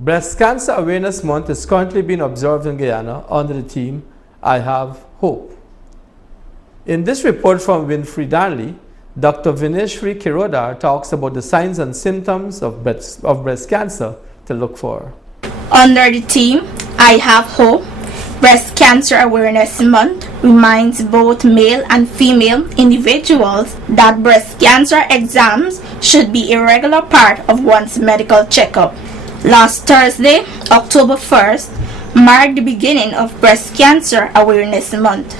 Breast Cancer Awareness Month is currently being observed in Guyana under the theme, I Have Hope. In this report from Winfrey Darnley, Dr. Vineshri Kirodar talks about the signs and symptoms of breast cancer to look for. Under the theme, I Have Hope, Breast Cancer Awareness Month reminds both male and female individuals that breast cancer exams should be a regular part of one's medical checkup. Last Thursday, October 1st, marked the beginning of Breast Cancer Awareness Month.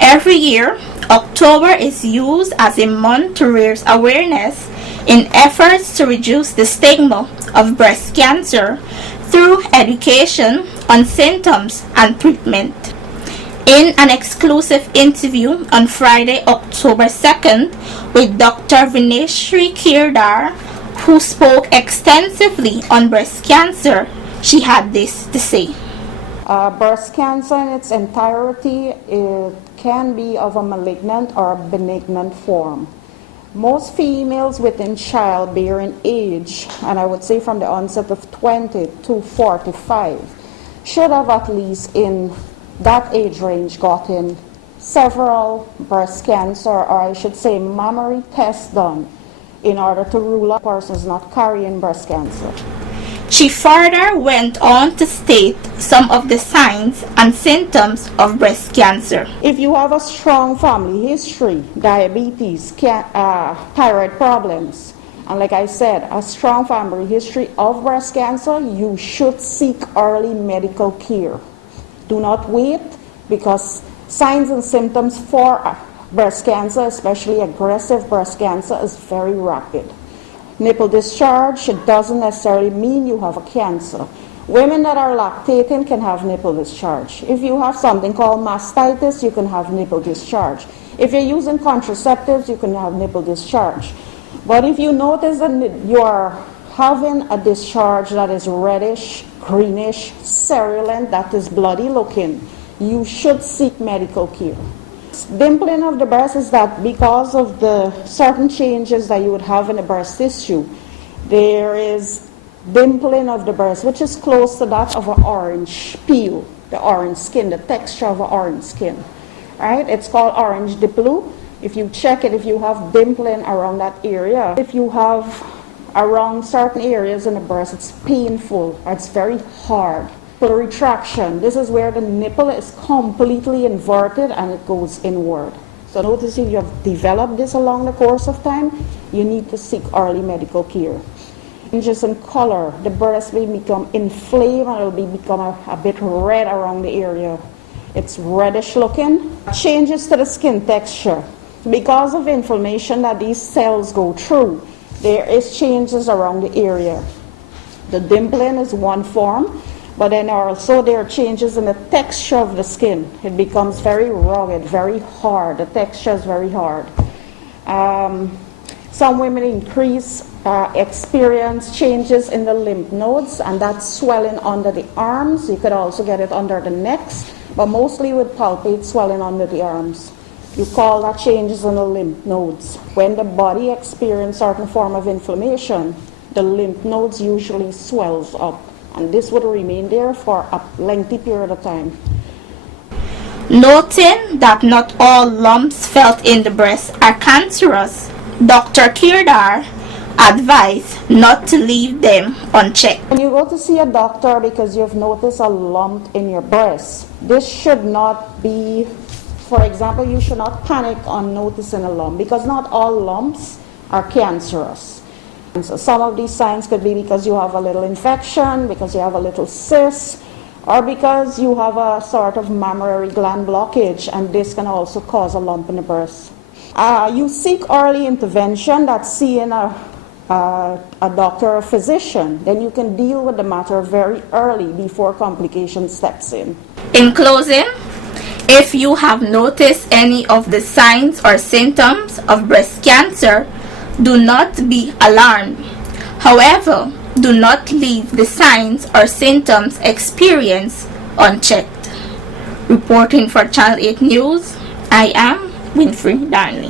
Every year, October is used as a month to raise awareness in efforts to reduce the stigma of breast cancer through education on symptoms and treatment. In an exclusive interview on Friday, October 2nd, with Dr. Vineshri Kirodar, who spoke extensively on breast cancer, she had this to say. Breast cancer in its entirety, it can be of a malignant or benignant form. Most females within childbearing age, and I would say from the onset of 20 to 45, should have at least in that age range gotten several breast cancer, or I should say mammary tests done in order to rule out a person is not carrying breast cancer. She further went on to state some of the signs and symptoms of breast cancer. If you have a strong family history, diabetes, thyroid problems, and like I said, a strong family history of breast cancer, you should seek early medical care. Do not wait, because signs and symptoms for breast cancer, especially aggressive breast cancer, is very rapid. Nipple discharge, it doesn't necessarily mean you have a cancer. Women that are lactating can have nipple discharge. If you have something called mastitis, you can have nipple discharge. If you're using contraceptives, you can have nipple discharge. But if you notice that you are having a discharge that is reddish, greenish, cerulent, that is bloody looking, you should seek medical care. Dimpling of the breast is that because of the certain changes that you would have in the breast tissue, there is dimpling of the breast, which is close to that of an orange peel, the orange skin, the texture of an orange skin. Right? It's called orange diplu. If you check it, if you have dimpling around that area, if you have around certain areas in the breast, it's painful, or it's very hard. For retraction, this is where the nipple is completely inverted and it goes inward. So notice if you have developed this along the course of time, you need to seek early medical care. Changes in color, the breast may become inflamed and it will become a bit red around the area. It's reddish looking. Changes to the skin texture. Because of inflammation that these cells go through, there is changes around the area. The dimpling is one form. But then also there are changes in the texture of the skin. It becomes very rugged, very hard. The texture is very hard. Some women experience changes in the lymph nodes, and that's swelling under the arms. You could also get it under the necks, but mostly with palpate swelling under the arms. You call that changes in the lymph nodes. When the body experiences certain form of inflammation, the lymph nodes usually swells up. And this would remain there for a lengthy period of time. Noting that not all lumps felt in the breast are cancerous, Dr. Kirodar advised not to leave them unchecked. When you go to see a doctor because you've noticed a lump in your breast, this should not be, for example, you should not panic on noticing a lump, because not all lumps are cancerous. So some of these signs could be because you have a little infection, because you have a little cyst, or because you have a sort of mammary gland blockage, and this can also cause a lump in the breast. You seek early intervention, that's seeing a doctor or a physician. Then you can deal with the matter very early before complication steps in. In closing, if you have noticed any of the signs or symptoms of breast cancer, do not be alarmed. However, do not leave the signs or symptoms experienced unchecked. Reporting for Channel 8 News, I am Winfrey Darnley.